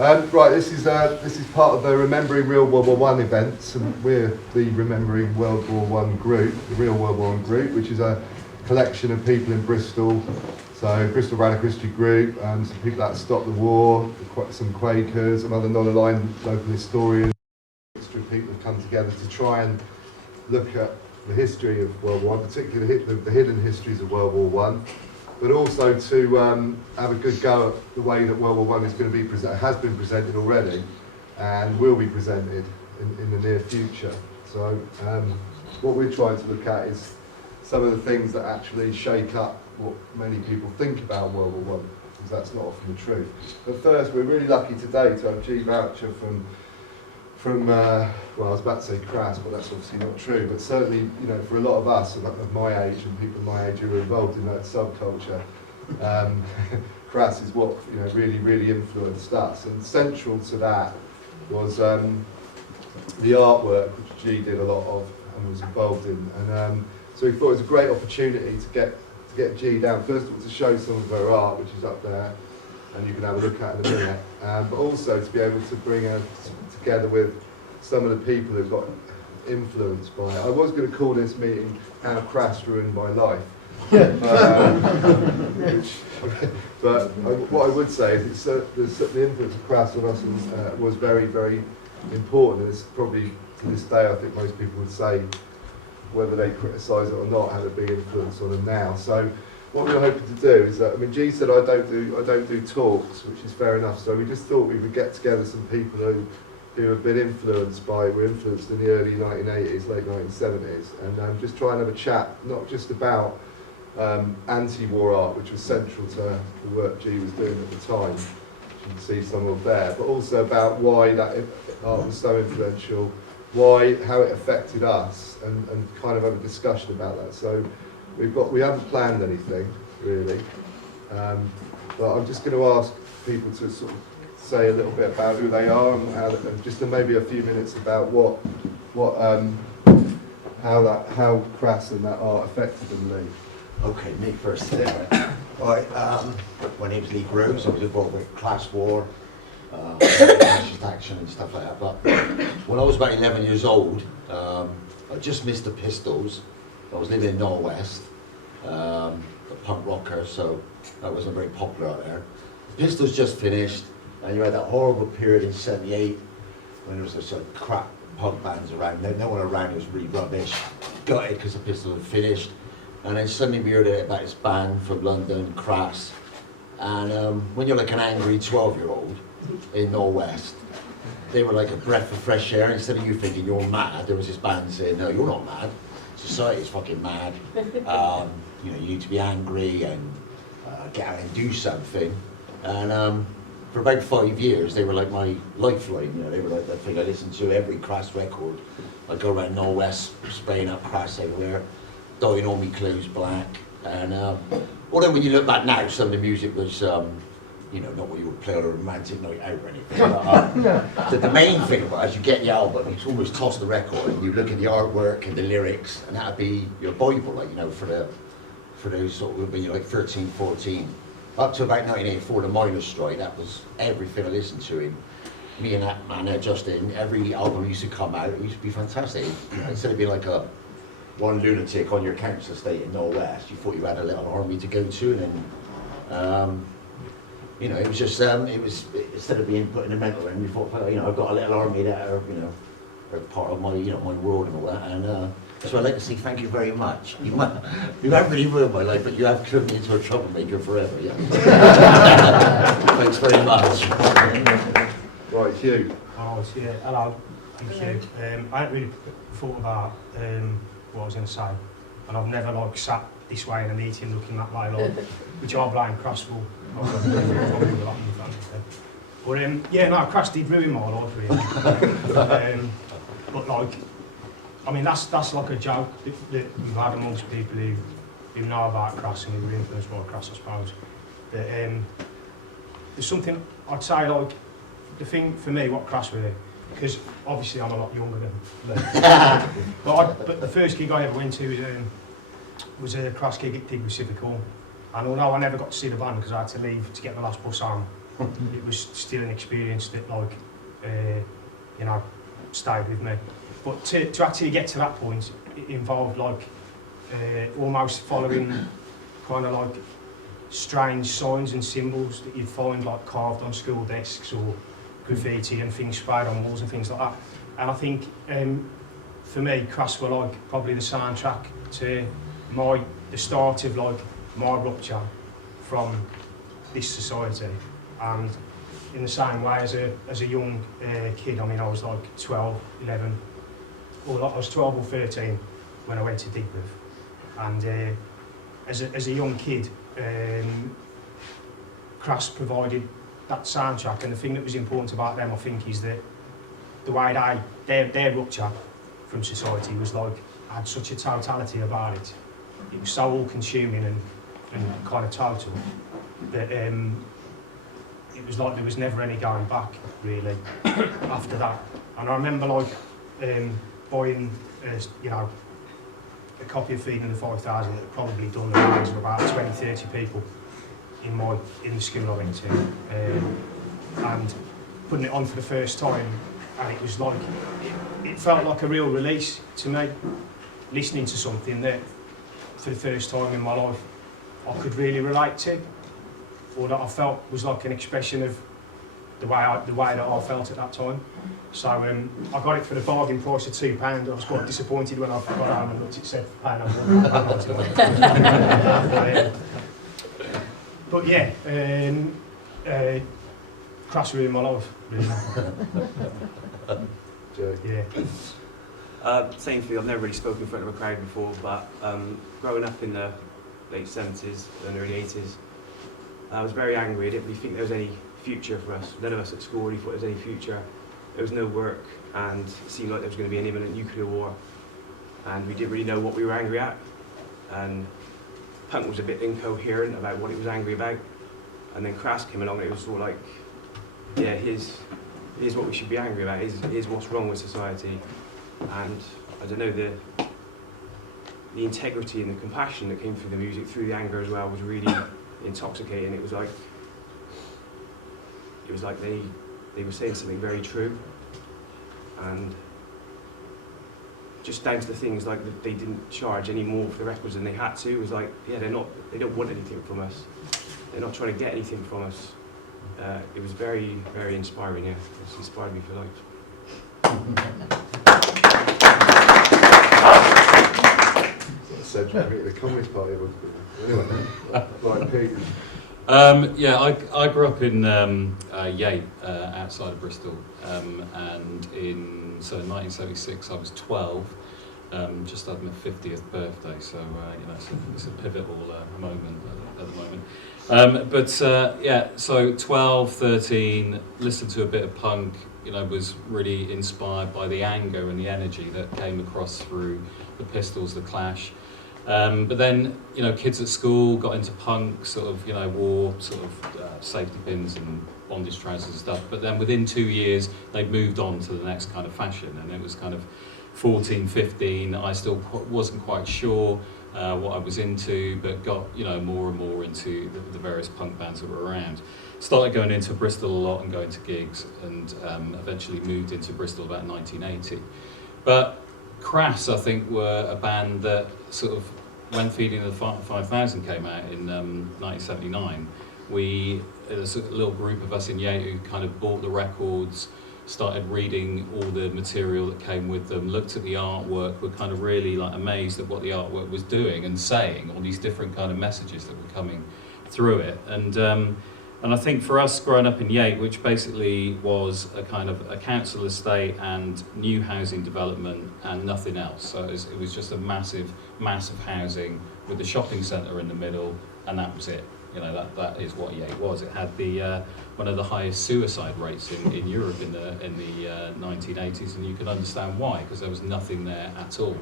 Right, this is part of the Remembering Real World War I events, and we're the Remembering World War I group, the Real World War I group, which is a collection of people in Bristol. So Bristol Radical History Group, some people that stopped the war, some Quakers, and other non-aligned local historians. History people have come together to try and look at the history of World War I, particularly the hidden histories of World War I, but also to have a good go at the way that World War I is going to be has been presented already, and will be presented in the near future. So what we're trying to look at is some of the things that actually shake up what many people think about World War I, because that's not often the truth. But first, we're really lucky today to have G. Vaucher from well, I was about to say CRASS, but that's obviously not true. But certainly, you know, for a lot of us of my age and people my age who are involved in that subculture, CRASS is what, you know, really influenced us. And central to that was the artwork, which G did a lot of and was involved in. And so we thought it was a great opportunity to get G down. First of all, to show some of her art, which is up there, and you can have a look at in a minute. But also to be able to bring her together with some of the people who got influenced by it. I was going to call this meeting "How Crass Ruined My Life," but what I would say is the influence of Crass on us was very important, and it's probably to this day I think most people would say, whether they criticise it or not, had a big influence on them now. So what we were hoping to do is that, I mean, G said I don't do talks, which is fair enough. So we just thought we would get together some people who have been influenced were influenced in the early 1980s, late 1970s, and just try and have a chat, not just about anti-war art, which was central to the work G was doing at the time. You can see some of there, but also about why that art was so influential, how it affected us, and kind of have a discussion about that. So we haven't planned anything really, but I'm just going to ask people to sort of say a little bit about who they are and just maybe a few minutes about how CRASS and that art affected them. Lee. Okay, me first. Right, my name's Lee Groves. I was involved with class war, fascist action and stuff like that. But when I was about 11 years old, I just missed the Pistols. I was living in Northwest, a punk rocker, so that wasn't very popular out there. The Pistols just finished, and you had that horrible period in '78 when there was this sort of crap punk bands around. No one around, it was really rubbish. Gutted because the Pistols had finished. And then suddenly we heard about this band from London, CRASS. And when you're like an angry 12-year-old in Northwest, they were like a breath of fresh air. Instead of you thinking you're mad, there was this band saying, no, you're not mad. Society's fucking mad. You know, you need to be angry and get out and do something. And for about 5 years, they were like my lifeline. You know, they were like the thing I listened to every CRASS record. I'd go around Northwest, spraying up CRASS everywhere, dyeing all my clothes black. And although when you look back now, some of the music was, you know, not what you would play on a romantic night out or anything. But, the main thing was, you get the album, you almost toss the record, and you look at the artwork and the lyrics, and that'd be your Bible, like, you know, for those sort of, when you're like 13, 14. Up to about 1984, the miners' strike, that was everything I listened to. And me and that man there, Justin, every album used to come out, it used to be fantastic. You know, instead of being like one lunatic on your council estate in Northwest, you thought you had a little army to go to, and then, you know, it was just, it was, instead of being put in a mental room, you thought, well, you know, I've got a little army that are, you know, are part of my, you know, my world and all that. And so I'd like to say thank you very much. You haven't really ruined my life, but you have turned me into a troublemaker forever, yeah. Thanks very much. Right, Hugh. Oh, yeah, hello. Thank you. I hadn't really thought about what I was going to say, and I've never like sat this way in a meeting looking that way, like, which I blame CRASS for. But yeah, no, CRASS did ruin my life really. But like, I mean, that's like a joke that we've had amongst people who know about CRASS and who were influenced by CRASS, I suppose. But there's something I'd say, like, the thing for me, what CRASS were, because obviously I'm a lot younger than but the first gig I ever went to was a CRASS gig at Digby Civic Hall. And although I never got to see the band because I had to leave to get the last bus home, it was still an experience that, like, you know, stayed with me. But to actually get to that point, it involved, like, almost following kind of like strange signs and symbols that you'd find, like, carved on school desks or graffiti and things sprayed on walls and things like that. And I think, for me, CRASS were like probably the soundtrack to the start of, like, my rupture from this society. And in the same way as a young kid, I mean, I was like 12, 11, or like I was 12 or 13 when I went to Digbeth. And as a young kid, CRASS provided that soundtrack, and the thing that was important about them, I think, is that the way their rupture from society was like, had such a totality about it. It was so all-consuming and kind of total that it was like there was never any going back, really, after that. And I remember, like, buying, you know, a copy of Feeding the 5,000 that had probably done the rounds of about 20, 30 people in the school I went to, and putting it on for the first time, and it was like, it felt like a real release to me, listening to something that, for the first time in my life, I could really relate to, or that I felt was like an expression of the way that I felt at that time. So I got it for the bargain price of £2. I was quite disappointed when I got home and looked, it said £1. But yeah, CRASS ruined my life, really. Joe? Same thing, I've never really spoken in front of a crowd before, but growing up in the late 70s and early 80s, I was very angry. I didn't really think there was any future for us. None of us at school really thought there was any future. There was no work, and it seemed like there was going to be an imminent nuclear war, and we didn't really know what we were angry at, and punk was a bit incoherent about what it was angry about. And then CRASS came along and it was sort of like, yeah, here's what we should be angry about, here's what's wrong with society. And I don't know, the integrity and the compassion that came through the music, through the anger as well, was really intoxicating. It was like they were saying something very true, and just down to the things like that they didn't charge any more for the records than they had to. It was like, yeah, they don't want anything from us. They're not trying to get anything from us. It was very, very inspiring. Yeah, it's inspired me for life. Said the Communist Party was anyway. Like Pete. Yeah, I grew up in Yate, outside of Bristol, and in 1976 I was 12, just had my 50th birthday, so you know, it's a pivotal moment at the moment. But yeah, so 12, 13, listened to a bit of punk, you know, was really inspired by the anger and the energy that came across through the Pistols, the Clash. But then, you know, kids at school got into punk, sort of, you know, wore sort of safety pins and bondage trousers and stuff. But then within 2 years, they moved on to the next kind of fashion. And it was kind of 14, 15. I still wasn't quite sure what I was into, but got, you know, more and more into the various punk bands that were around. Started going into Bristol a lot and going to gigs, and eventually moved into Bristol about 1980. But CRASS, I think, were a band that sort of, when Feeding the 5,000 came out in 1979, there's a little group of us in Yate who kind of bought the records, started reading all the material that came with them, looked at the artwork, were kind of really like amazed at what the artwork was doing and saying, all these different kind of messages that were coming through it. And I think for us growing up in Yate, which basically was a kind of a council estate and new housing development and nothing else. So it was just a massive, massive housing with a shopping centre in the middle, and that was it. You know, that is what Yate was. It had the one of the highest suicide rates in Europe in the 1980s, and you can understand why, because there was nothing there at all.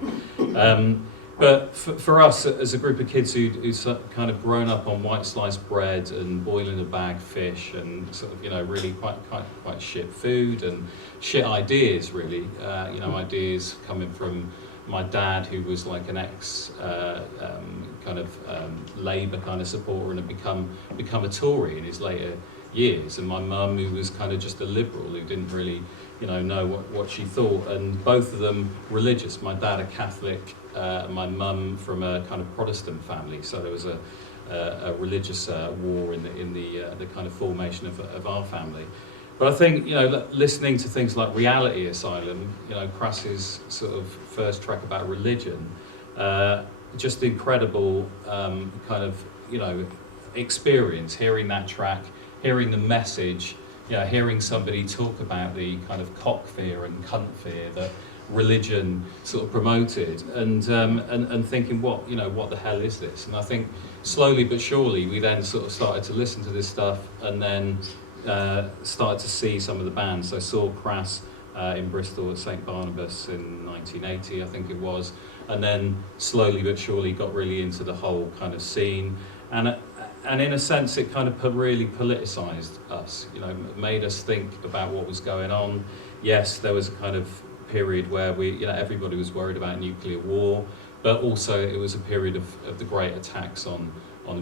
But for us, as a group of kids who's kind of grown up on white sliced bread and boiling a bag fish and sort of, you know, really quite shit food and shit ideas, really, you know, ideas coming from my dad, who was like an ex kind of Labour kind of supporter and had become a Tory in his later years, and my mum, who was kind of just a liberal, who didn't really, know what she thought, and both of them religious. My dad a Catholic, my mum from a kind of Protestant family, so there was a religious war in the kind of formation of our family. But I think, listening to things like Reality Asylum, Crass's sort of first track about religion, just incredible kind of, experience, hearing that track, hearing the message, hearing somebody talk about the kind of cock fear and cunt fear that religion sort of promoted, and thinking, what the hell is this? And I think slowly but surely we then sort of started to listen to this stuff, and then started to see some of the bands. So I saw Crass in Bristol at St Barnabas in 1980, I think it was, and then slowly but surely got really into the whole kind of scene, and in a sense it kind of really politicised us, made us think about what was going on. Yes, there was a kind of period where everybody was worried about nuclear war, but also it was a period of the great attacks on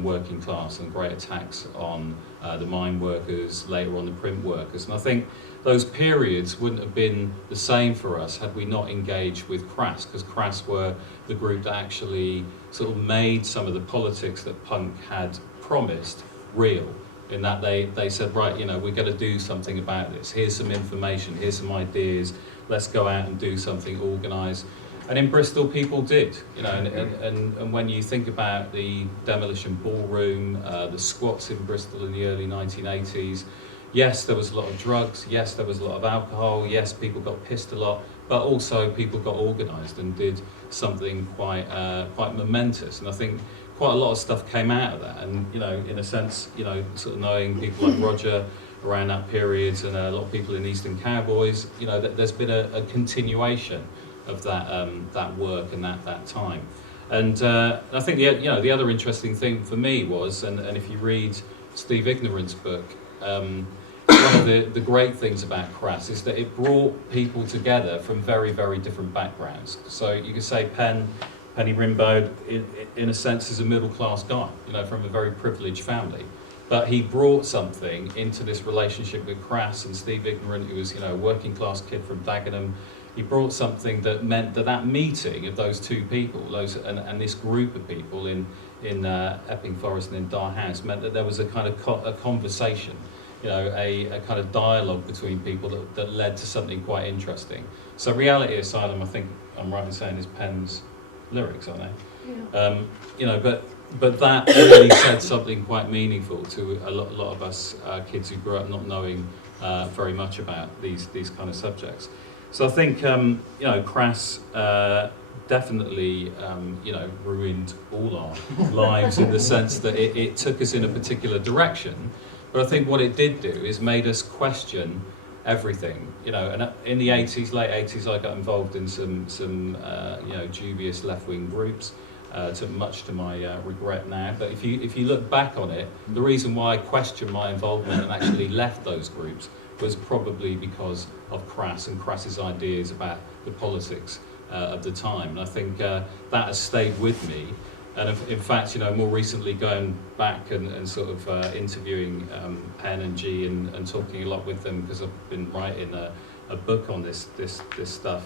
working class, and great attacks on the mine workers, later on the print workers. And I think those periods wouldn't have been the same for us had we not engaged with Crass, because Crass were the group that actually sort of made some of the politics that punk had promised real, in that they said, right, we're going to do something about this. Here's some information, here's some ideas, let's go out and do something organised. And in Bristol, people did, and when you think about the Demolition Ballroom, the squats in Bristol in the early 1980s, yes, there was a lot of drugs, yes, there was a lot of alcohol, yes, people got pissed a lot, but also people got organised and did something quite momentous. And I think quite a lot of stuff came out of that. And, in a sense, sort of knowing people like Roger around that period, and a lot of people in Eastern Cowboys, there's been a continuation of that work and that time. And I think the other interesting thing for me was, and if you read Steve Ignorant's book, one of the great things about Crass is that it brought people together from very, very different backgrounds. So you could say Penny Rimbaud, in a sense, is a middle-class guy, from a very privileged family. But he brought something into this relationship with Crass, and Steve Ignorant, who was, a working-class kid from Dagenham. He brought something that meant that meeting of those two people, and this group of people in Epping Forest and in Dar House, meant that there was a kind of a conversation, a kind of dialogue between people that led to something quite interesting. So Reality Asylum, I think I'm right in saying, is Penn's lyrics, aren't they? Yeah. But that really said something quite meaningful to a lot of us kids who grew up not knowing very much about these kind of subjects. So I think Crass definitely ruined all our lives, in the sense that it took us in a particular direction. But I think what it did do is made us question everything, and in the 80s, late 80s, I got involved in some dubious left-wing groups, much to my regret now. But if you look back on it, the reason why I questioned my involvement and actually left those groups was probably because of Crass and Crass's ideas about the politics of the time. And I think that has stayed with me. And in fact, more recently going back and sort of interviewing Penn and G and talking a lot with them, because I've been writing a book on this stuff.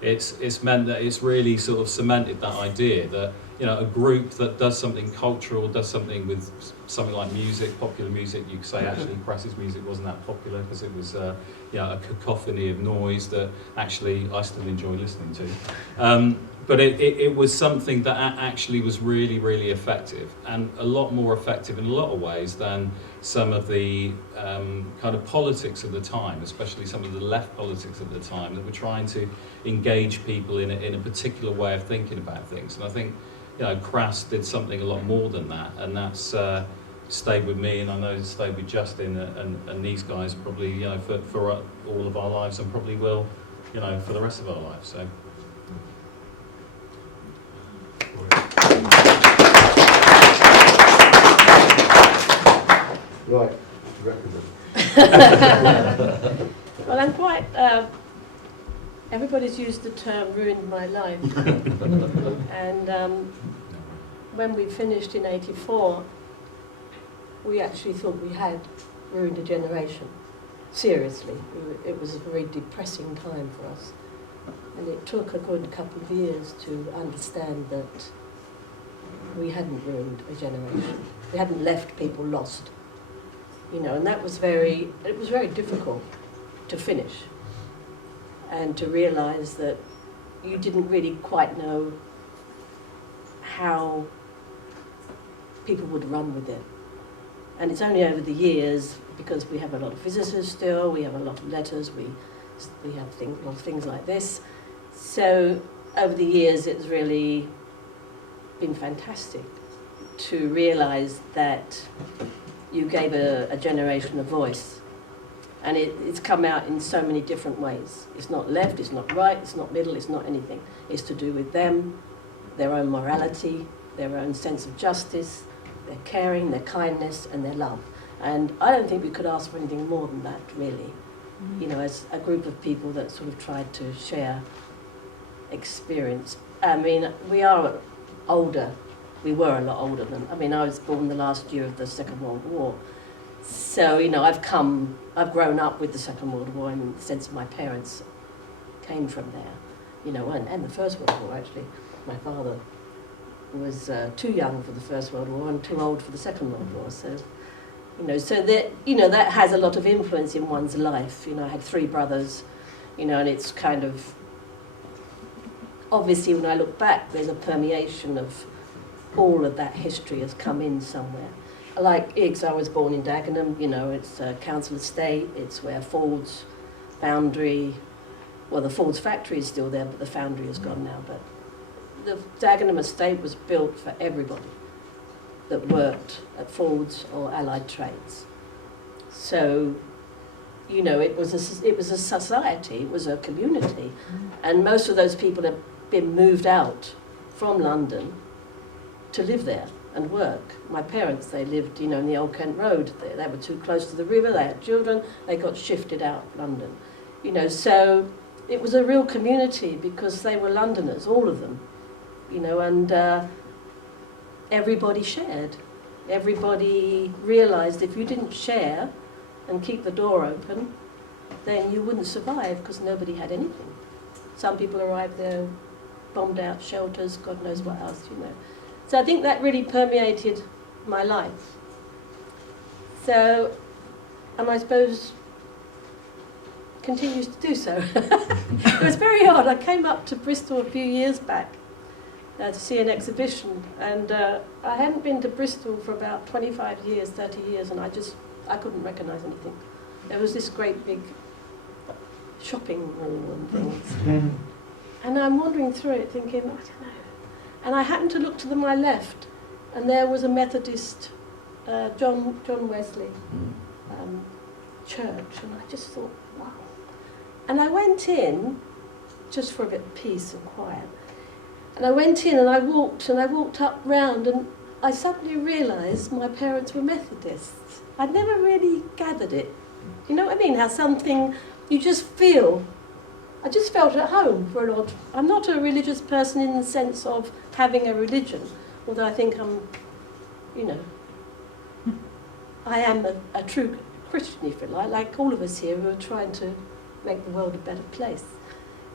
It's meant that it's really sort of cemented that idea that a group that does something cultural, does something with something like music, popular music. You could say actually Crass's music wasn't that popular because it was a cacophony of noise that actually I still enjoy listening to. But it was something that actually was really, really effective, and a lot more effective in a lot of ways than some of the kind of politics of the time, especially some of the left politics of the time, that were trying to engage people in a particular way of thinking about things. And I think Crass did something a lot more than that, and that's stayed with me, and I know it's stayed with Justin and these guys probably for all of our lives, and probably will for the rest of our lives. So. Right, recommend. Well, I'm quite. Everybody's used the term "ruined my life," and when we finished in '84, we actually thought we had ruined a generation. Seriously, it was a very depressing time for us. And it took a good couple of years to understand that we hadn't ruined a generation. We hadn't left people lost. You know, and it was very difficult to finish and to realise that you didn't really quite know how people would run with it. And it's only over the years, because we have a lot of visitors still, we have a lot of letters, we have a lot of things like this. So over the years it's really been fantastic to realise that you gave a generation a voice. And it's come out in so many different ways. It's not left, it's not right, it's not middle, it's not anything. It's to do with them, their own morality, their own sense of justice, their caring, their kindness, and their love. And I don't think we could ask for anything more than that, really. You know, as a group of people that sort of tried to share experience. I mean, we are older. We were a lot older than, I mean, I was born the last year of the Second World War. So, you know, I've grown up with the Second World War in the sense my parents came from there, you know, and the First World War, actually. My father was too young for the First World War and too old for the Second World War, so, you know, so that, you know, that has a lot of influence in one's life. You know, I had 3 brothers, you know, and it's kind of, obviously when I look back, there's a permeation of all of that history has come in somewhere. Like Iggs, I was born in Dagenham, you know, it's a council estate, it's where Ford's foundry, well, the Ford's factory is still there, but the foundry is gone now, but the Dagenham estate was built for everybody that worked at Ford's or allied trades. So, you know, it was a society, it was a community, and most of those people have been moved out from London to live there and work. My parents, they lived, you know, in the Old Kent Road. They were too close to the river, they had children, they got shifted out of London. You know, so it was a real community because they were Londoners, all of them, you know, and everybody shared. Everybody realised if you didn't share and keep the door open, then you wouldn't survive because nobody had anything. Some people arrived there, bombed out shelters, God knows what else, you know. So I think that really permeated my life. So, and I suppose continues to do so. It was very odd. I came up to Bristol a few years back to see an exhibition, and I hadn't been to Bristol for about 25 years, 30 years, and I couldn't recognise anything. There was this great big shopping mall and things. And I'm wandering through it thinking, I don't know. And I happened to look to my left, and there was a Methodist, John Wesley church, and I just thought, wow. And I went in, just for a bit of peace and quiet, and I went in and I walked up round, and I suddenly realised my parents were Methodists. I'd never really gathered it. You know what I mean? How something, you just feel, I just felt at home for an odd. I'm not a religious person in the sense of having a religion, although I think I'm, you know, I am a true Christian, if you like all of us here who are trying to make the world a better place,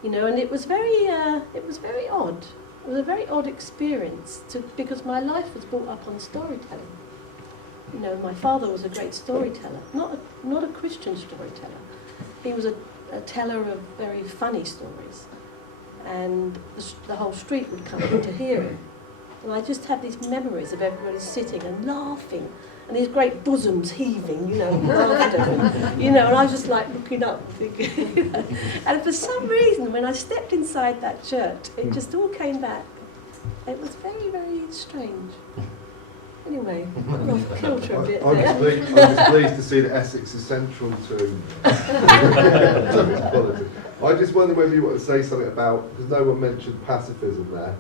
you know. And it was very odd. It was a very odd experience because my life was brought up on storytelling. You know, my father was a great storyteller, not a Christian storyteller. He was a teller of very funny stories, and the whole street would come in to hear him. And I just have these memories of everybody sitting and laughing, and these great bosoms heaving, you know, laughter, and, you know, and I was just like looking up, thinking, you know. And for some reason, when I stepped inside that church, it just all came back. It was very, very strange. Anyway, I'm off kilter a bit there. I'm just pleased to see that Essex is central to politics. I just wonder whether you want to say something about, because no one mentioned pacifism there.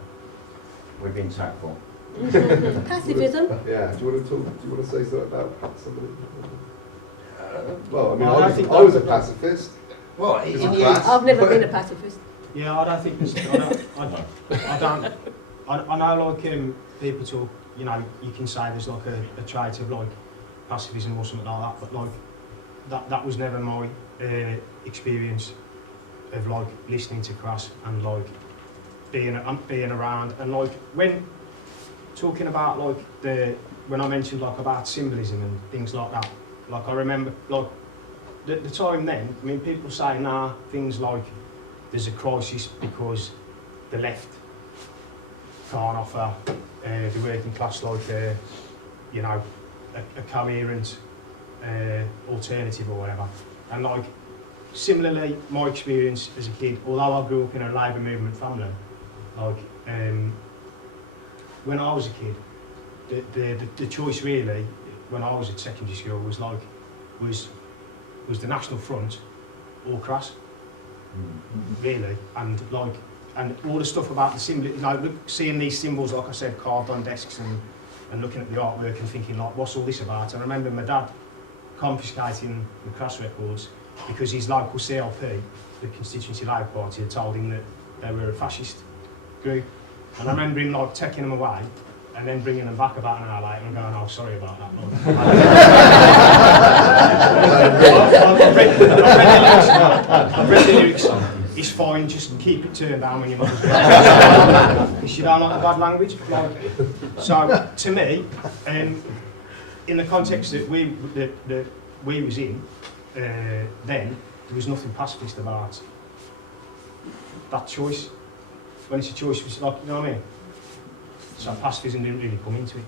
We've been tactful. Pacifism? Yeah, do you want to say something about somebody? Well, I mean, Well, I was a pacifist. Well, It's in a the class. I've never been a pacifist. Yeah, I don't think there's, I know like people talk, you know, you can say there's like a trait of like pacifism or something like that, but like that was never my experience of like listening to Crass and like being around, and like when talking about like when I mentioned like about symbolism and things like that, like I remember like the time then, I mean, people say nah, things like there's a crisis because the left can't offer the working class like you know, a coherent alternative or whatever. And like similarly, my experience as a kid, although I grew up in a labour movement family, like when I was a kid, the choice really when I was at secondary school was like was the National Front or Crass, really, and like and all the stuff about the symbol, you know, seeing these symbols, like I said, carved on desks and looking at the artwork and thinking like, what's all this about? And I remember my dad confiscating the Crass records because his local CLP, the Constituency Labour Party, had told him that they were a fascist group. And I remember him like taking them away and then bringing them back about an hour later and going, oh, sorry about that, Lord. I've read the lyrics. It's fine, just keep it turned down when you're not because you don't like the bad language. Like, so, to me, in the context that we was in, then, there was nothing pacifist about that choice. When it's a choice, it's like, you know what I mean? So pacifism didn't really come into it.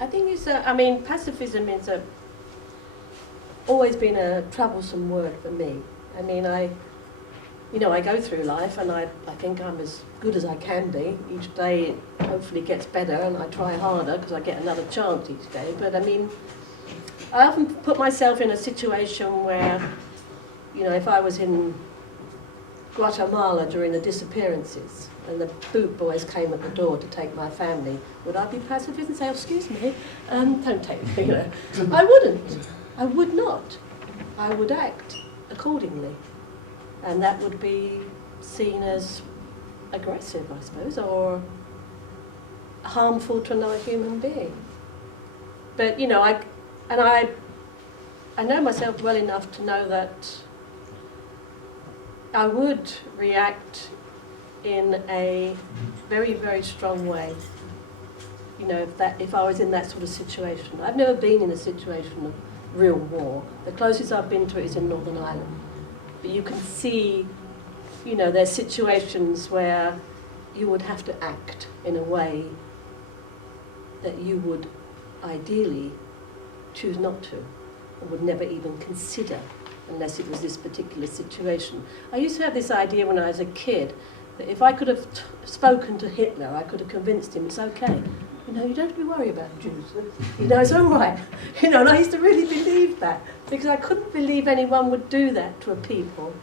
I think it's I mean, pacifism is always been a troublesome word for me. I mean, I go through life and I think I'm as good as I can be. Each day it hopefully gets better and I try harder because I get another chance each day. But I mean, I often put myself in a situation where, you know, if I was in Guatemala during the disappearances and the boot boys came at the door to take my family, would I be pacifist and say, oh, excuse me, don't take me, you know? I wouldn't. I would not. I would act accordingly. And that would be seen as aggressive, I suppose, or harmful to another human being. But, you know, I know myself well enough to know that I would react in a very, very strong way, you know, if I was in that sort of situation. I've never been in a situation of real war. The closest I've been to it is in Northern Ireland. But you can see, you know, there's situations where you would have to act in a way that you would ideally choose not to, or would never even consider unless it was this particular situation. I used to have this idea when I was a kid that if I could have spoken to Hitler, I could have convinced him it's okay. You know, you don't have to be worried about Jews. You know, it's all right. You know, and I used to really believe that because I couldn't believe anyone would do that to a people.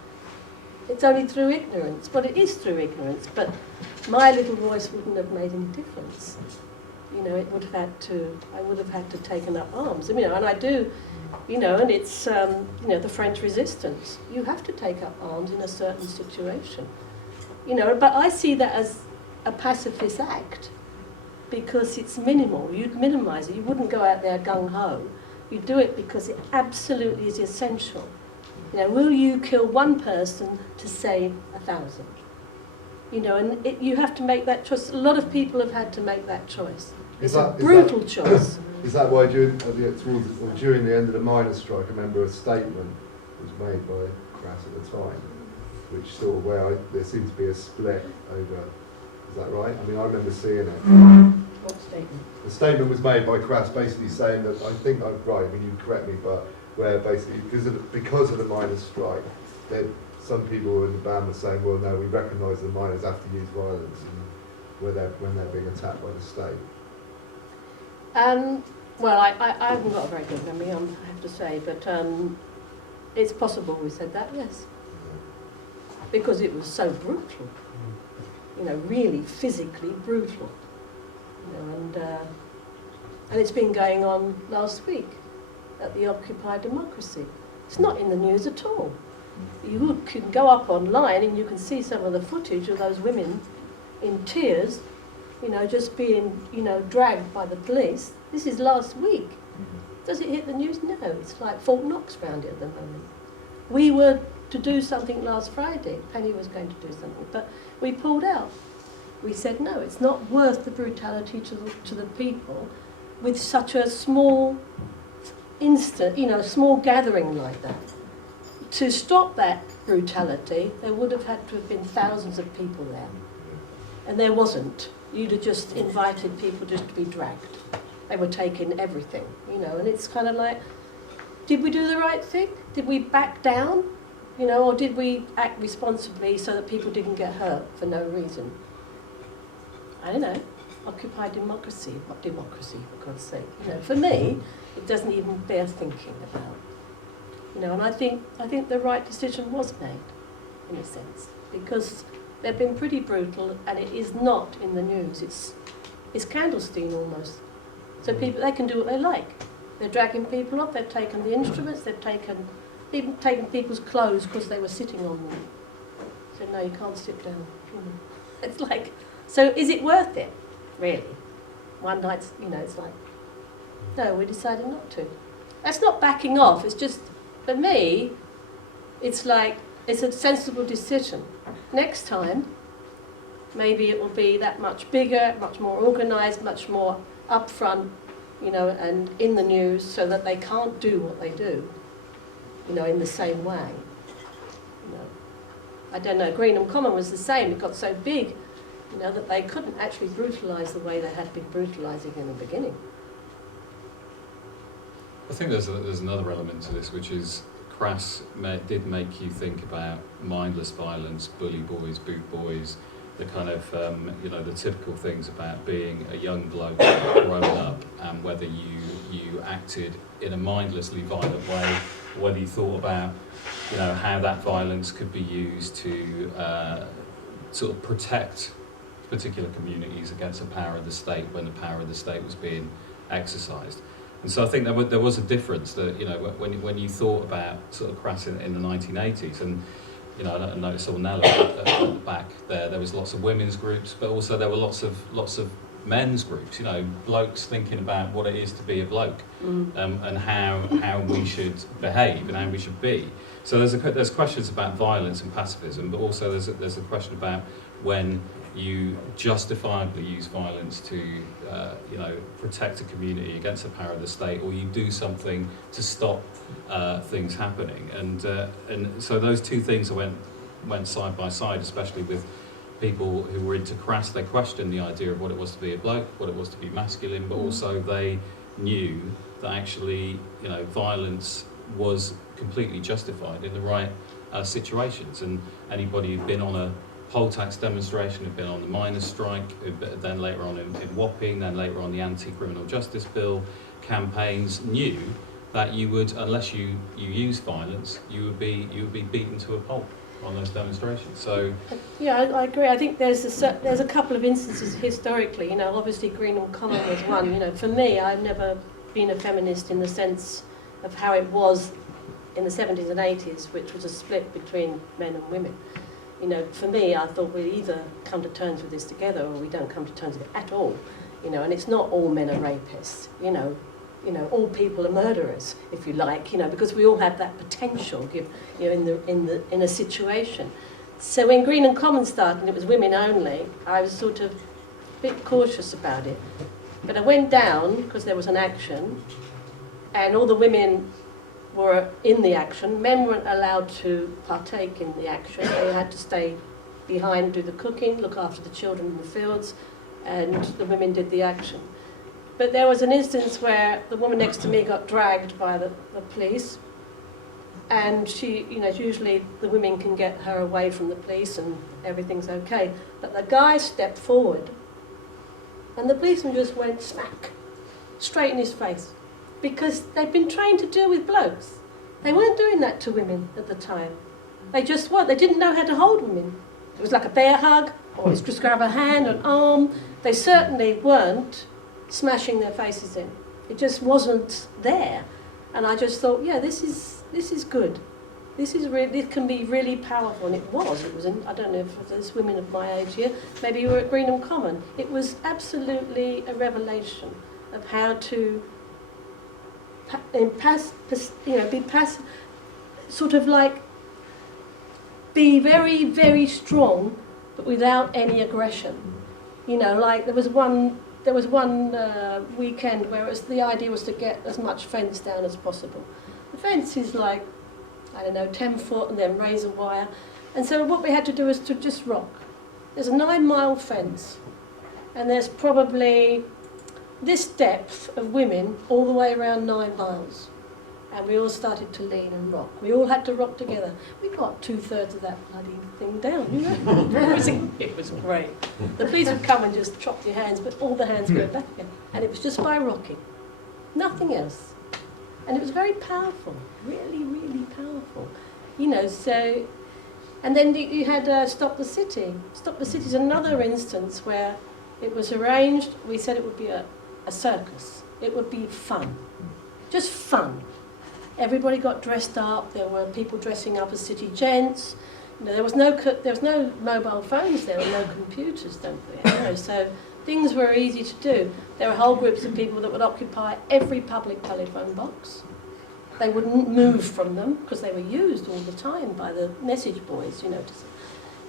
It's only through ignorance. Well, it is through ignorance, but my little voice wouldn't have made any difference. You know, it would have had to, I would have had to taken up arms. You know, and I do, you know, and it's, you know, the French resistance. You have to take up arms in a certain situation. You know, but I see that as a pacifist act because it's minimal. You'd minimise it. You wouldn't go out there gung-ho. You do it because it absolutely is essential. You know, will you kill one person to save 1,000? You know, and you have to make that choice. A lot of people have had to make that choice. It's a brutal choice. Is that why during the end of the miners' strike, I remember a statement was made by Crass at the time, which sort of there seemed to be a split over, is that right? I mean, I remember seeing it. What statement? The statement was made by Crass basically saying that, I think I'm right, I mean, you correct me, but where basically, because of the miners' strike, some people in the band were saying, well, no, we recognise the miners have to use violence when they're being attacked by the state. Well, I haven't got a very good memory, I have to say, but it's possible we said that, yes. Because it was so brutal, you know, really physically brutal. You know, and it's been going on last week at the Occupy Democracy. It's not in the news at all. You can go up online and you can see some of the footage of those women in tears, you know, just being, you know, dragged by the police. This is last week. Does it hit the news? No, it's like Fort Knox round it at the moment. We were to do something last Friday. Penny was going to do something, but we pulled out. We said, no, it's not worth the brutality to the people with such a small small gathering like that. To stop that brutality, there would have had to have been thousands of people there. And there wasn't. You'd have just invited people just to be dragged. They were taking everything, and it's kind of like, did we do the right thing? Did we back down? Or did we act responsibly so that people didn't get hurt for no reason? I don't know. Occupy democracy. What democracy, for God's sake? For me, it doesn't even bear thinking about. And I think the right decision was made, in a sense, because they've been pretty brutal, and it is not in the news. It's clandestine almost. So people, they can do what they like. They're dragging people up. They've taken the instruments. They've even taken people's clothes because they were sitting on them. So no, you can't sit down. It's like, so is it worth it, really? One night's, it's like, no, we decided not to. That's not backing off. It's just, for me, it's like, it's a sensible decision. Next time, maybe it will be that much bigger, much more organised, much more upfront, and in the news, so that they can't do what they do, in the same way. I don't know, Greenham Common was the same. It got so big, that they couldn't actually brutalise the way they had been brutalising in the beginning. I think there's another element to this, which is CRASS did make you think about mindless violence, bully boys, boot boys, the kind of, the typical things about being a young bloke grown up, and whether you acted in a mindlessly violent way, whether you thought about, how that violence could be used to sort of protect particular communities against the power of the state when the power of the state was being exercised. And so I think there was a difference that, when you thought about sort of CRASS in the 1980s, and I noticed Ornella at the back there was lots of women's groups, but also there were lots of men's groups, blokes thinking about what it is to be a bloke, and how we should behave and how we should be. So there's questions about violence and pacifism, but also there's a question about when you justifiably use violence to protect a community against the power of the state, or you do something to stop things happening, and so those two things went side by side, especially with people who were into CRASS. They questioned the idea of what it was to be a bloke, what it was to be masculine, but also they knew that actually violence was completely justified in the right situations, and anybody who'd been on a poll tax demonstration, who'd been on the miners' strike, then later on in Wapping, then later on the anti-criminal justice bill campaigns, knew that you would, unless you use violence, you would be beaten to a pulp on those demonstrations. So yeah, I agree. I think there's a couple of instances historically. Obviously Greenham Common was one. For me, I've never been a feminist in the sense of how it was in the 70s and 80s, which was a split between men and women. For me, I thought we either come to terms with this together or we don't come to terms with it at all. And it's not all men are rapists. All people are murderers, if you like. Because we all have that potential, in a situation. So when Greenham Common started, and it was women only, I was sort of a bit cautious about it. But I went down because there was an action, and all the women were in the action. Men weren't allowed to partake in the action. They had to stay behind, do the cooking, look after the children in the fields, and the women did the action. But there was an instance where the woman next to me got dragged by the police, and she, usually the women can get her away from the police and everything's okay. But the guy stepped forward, and the policeman just went smack, straight in his face. Because they'd been trained to deal with blokes. They weren't doing that to women at the time. They just weren't. They didn't know how to hold women. It was like a bear hug, or it's just grab a hand, an arm. They certainly weren't smashing their faces in. It just wasn't there. And I just thought, yeah, this is good. This can be really powerful, and it was. I don't know if there's women of my age here. Maybe you were at Greenham Common. It was absolutely a revelation of how to sort of like be very, very strong, but without any aggression. You know, like there was one weekend where the idea was to get as much fence down as possible. The fence is like, I don't know, 10 foot and then razor wire. And so what we had to do is to just rock. There's a 9-mile fence, and there's probably this depth of women all the way around 9 miles. And we all started to lean and rock. We all had to rock together. We got 2/3 of that bloody thing down, you know. It was great. The police would come and just chop your hands, but all the hands go back again. And it was just by rocking. Nothing else. And it was very powerful. Really, really powerful. You know, so... And then you had Stop the City. Stop the City is another instance where it was arranged. We said it would be a circus. It would be fun. Just fun. Everybody got dressed up. There were people dressing up as city gents. You know, there was no mobile phones there, and no computers, don't we? You know, so things were easy to do. There were whole groups of people that would occupy every public telephone box. They wouldn't move from them because they were used all the time by the message boys, you know.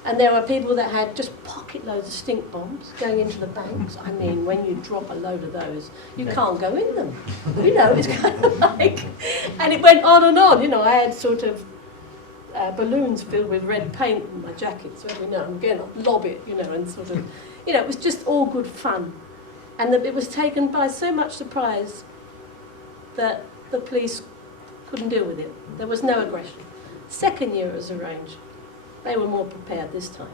And there were people that had just pocket loads of stink bombs going into the banks. I mean, when you drop a load of those, you can't go in them. You know, it's kind of like... And it went on and on. You know, I had sort of balloons filled with red paint in my jacket, so every now and again I'd lob it, you know, and sort of... You know, it was just all good fun. And it was taken by so much surprise that the police couldn't deal with it. There was no aggression. Second year it was arranged. They were more prepared this time.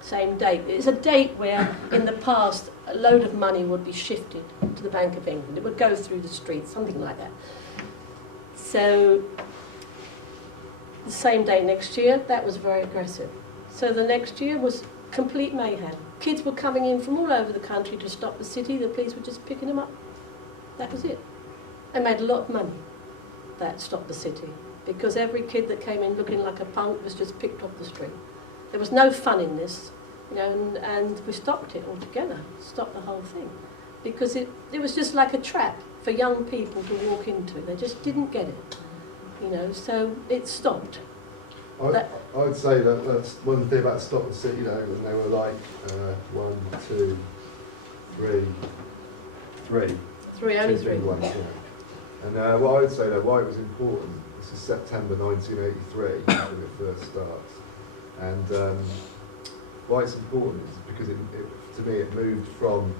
Same date. It's a date where, in the past, a load of money would be shifted to the Bank of England. It would go through the streets, something like that. So, the same date next year, that was very aggressive. So the next year was complete mayhem. Kids were coming in from all over the country to Stop the City. The police were just picking them up. That was it. They made a lot of money, that Stop the City. Because every kid that came in looking like a punk was just picked off the street. There was no fun in this, you know, and we stopped it altogether, stopped the whole thing. Because it was just like a trap for young people to walk into. They just didn't get it, you know, so it stopped. I'd say that's one thing about Stop the City, you know, and they were like 1, 2, 3. Only three. Ones, yeah. And what I would say though, why it was important, this is September 1983 when it first starts, and why it's important is because to me it moved from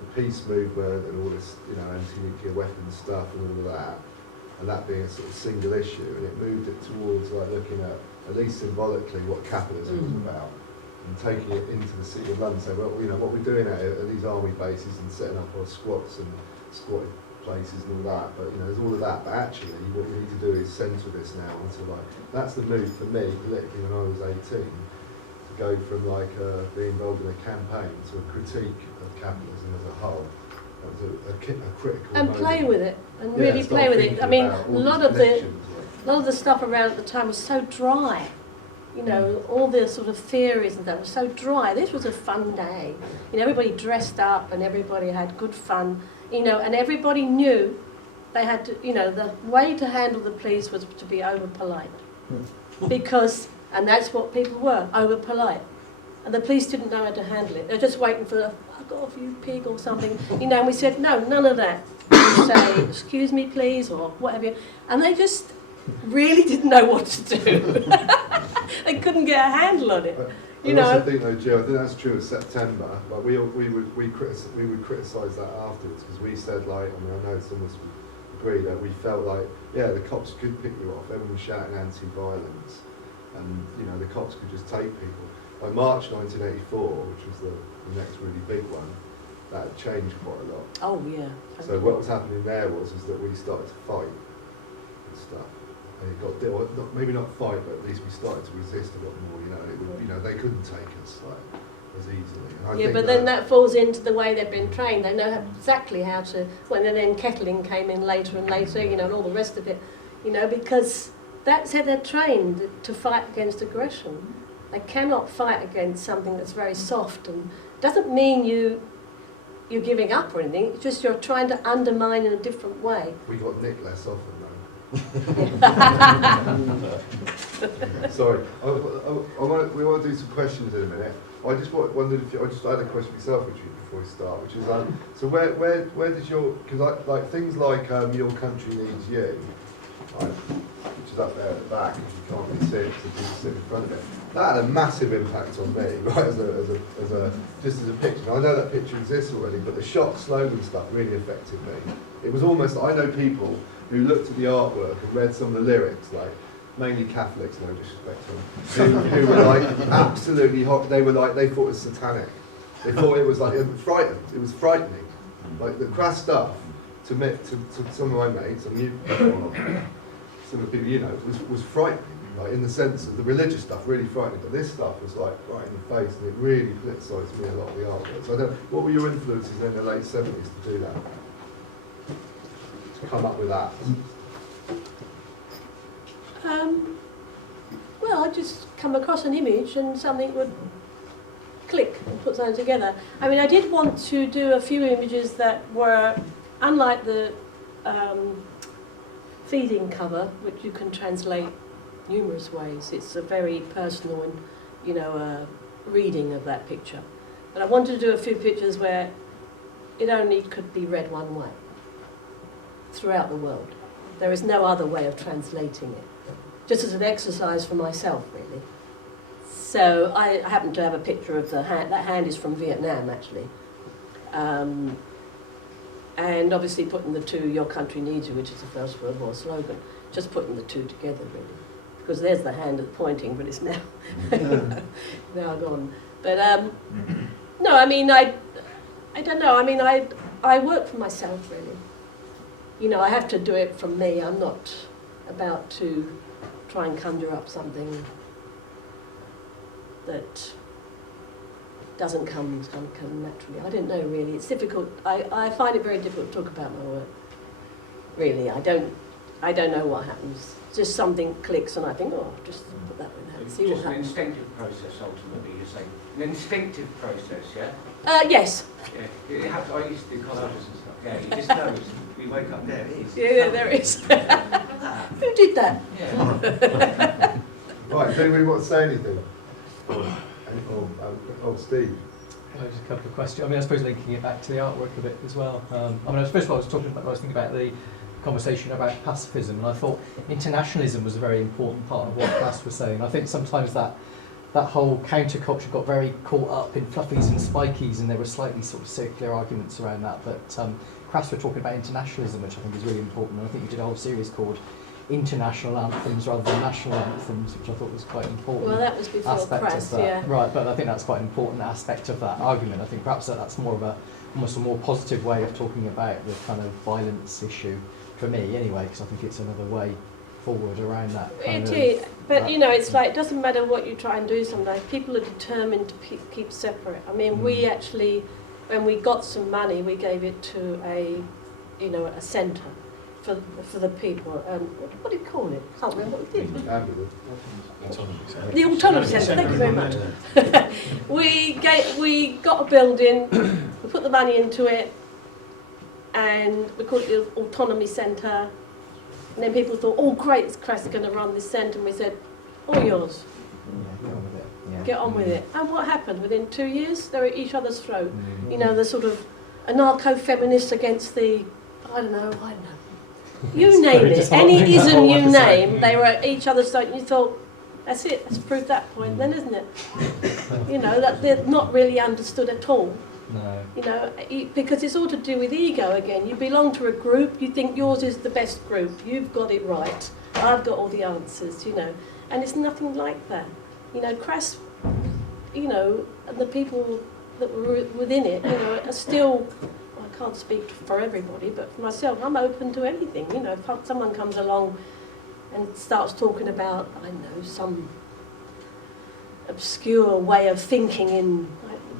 the peace movement and all this, you know, anti-nuclear weapons stuff and all of that, and that being a sort of single issue, and it moved it towards like looking at least symbolically what capitalism was about, and taking it into the city of London, saying, well, you know, what we're doing at these army bases and setting up our squats and squatted places and all that, but you know, there's all of that, but actually what we need to do is centre this now into like, that's the move for me politically when I was 18, to go from like being involved in a campaign to a critique of capitalism as a whole. That was a critical And moment. play with it, and really play with it. I mean, a lot of the stuff around at the time was so dry. You know, all the sort of theories and that was so dry. This was a fun day. You know, everybody dressed up and everybody had good fun. You know, and everybody knew they had to, you know, the way to handle the police was to be over-polite. Because, and that's what people were, over-polite. And the police didn't know how to handle it. They're just waiting for fuck off, you pig, or something. You know, and we said, no, none of that. You say, excuse me, please, or whatever. And they just really didn't know what to do. They couldn't get a handle on it. I also think though, Jill, I think that's true of September. Like we would criticise that afterwards because we said like, I mean, I know some of us would agree that we felt like, yeah, the cops could pick you off. Everyone was shouting anti-violence, and you know, the cops could just take people. By March 1984, which was the next really big one, that had changed quite a lot. Oh yeah. So what was happening there was that we started to fight and stuff. And it got, maybe not fight, but at least we started to resist a lot more. You know, it would, you know, they couldn't take us like as easily. And I yeah, think but then that falls into the way they've been trained. They know exactly how to. When then kettling came in later and later, you know, and all the rest of it, you know, because that's how they're trained to fight against aggression. They cannot fight against something that's very soft, and doesn't mean you you're giving up or anything. It's just you're trying to undermine in a different way. We got nicked less often though. Sorry, we want to do some questions in a minute. I just wondered if I just had a question myself, before we start, which is so where does your, because like things like Your Country Needs You, right, which is up there at the back, if you can't really see it because the people sit in front of it. That had a massive impact on me, right? As a just as a picture. Now, I know that picture exists already, but the shot slogan stuff really affected me. It was almost, I know people who looked at the artwork and read some of the lyrics, like mainly Catholics, no disrespect to them, who were like absolutely hot. They were like, they thought it was satanic. They thought it was like frightened. It was frightening. Like the crass stuff to some of my mates and some of the people you know was frightening. Like in the sense of the religious stuff, really frightening. But this stuff was like right in the face, and it really politicised me a lot of the artwork. So I don't. What were your influences in the late '70s to do that? To come up with that. Well, I just come across an image and something would click and put something together. I mean, I did want to do a few images that were, unlike the feeding cover, which you can translate numerous ways. It's a very personal and, you know, reading of that picture. But I wanted to do a few pictures where it only could be read one way throughout the world. There is no other way of translating it. Just as an exercise for myself, really. So I happen to have a picture of the hand. That hand is from Vietnam, actually. And obviously putting the two, Your Country Needs You, which is the First World War slogan, just putting the two together, really. Because there's the hand pointing, but it's now, now gone. But no, I mean, I don't know. I mean, I work for myself, really. You know, I have to do it from me. I'm not about to try and conjure up something that doesn't come naturally. I don't know, really. It's difficult. I find it very difficult to talk about my work. Really, I don't know what happens. Just something clicks and I think, oh, just put that with that. See what just an happens. instinctive process, ultimately, you're saying. An instinctive process, yeah? Yes. Yeah. It happens, I used to do collages and stuff. Yeah, you just know. You wake up, there it is. Yeah, there is. Who did that? Yeah. Right, does anybody want to say anything? Steve. Just a couple of questions. I mean, I suppose linking it back to the artwork a bit as well. I mean, first of all, I was thinking about the conversation about pacifism, and I thought internationalism was a very important part of what Crass was saying. I think sometimes that whole counterculture got very caught up in fluffies and spikies, and there were slightly sort of circular arguments around that. But Crass were talking about internationalism, which I think is really important. And I think you did a whole series called International Anthems rather than National Anthems, which I thought was quite important. Well, that was before aspect Crass, of that. yeah. Right, but I think that's quite an important aspect of that argument. I think perhaps that's more of almost a more positive way of talking about the kind of violence issue, for me anyway, because I think it's another way forward around that. It is, but you know, it's like, it doesn't matter what you try and do sometimes, people are determined to keep separate. I mean, we actually, when we got some money, we gave it to a centre for the people. What do you call it? Can't remember what we did. The Autonomy Center, thank you very much. We got a building, we put the money into it, and we called it the Autonomy Center. And then people thought, oh great, it's Crass going to run this centre. And we said, all yours. Yeah, get on with it. Yeah. Get on with it. And what happened? Within 2 years, they were at each other's throat. You know, the sort of anarcho-feminists against the, I don't know. You name it. Any ism you name, they were at each other's throat. And you thought, that's it. Let's prove that point then, isn't it? You know, that they're not really understood at all. No. You know, because it's all to do with ego again. You belong to a group, you think yours is the best group, you've got it right, I've got all the answers, you know. And it's nothing like that. You know, Crass, you know, and the people that were within it, you know, are still, well, I can't speak for everybody, but for myself, I'm open to anything. You know, if someone comes along and starts talking about, I don't know, some obscure way of thinking in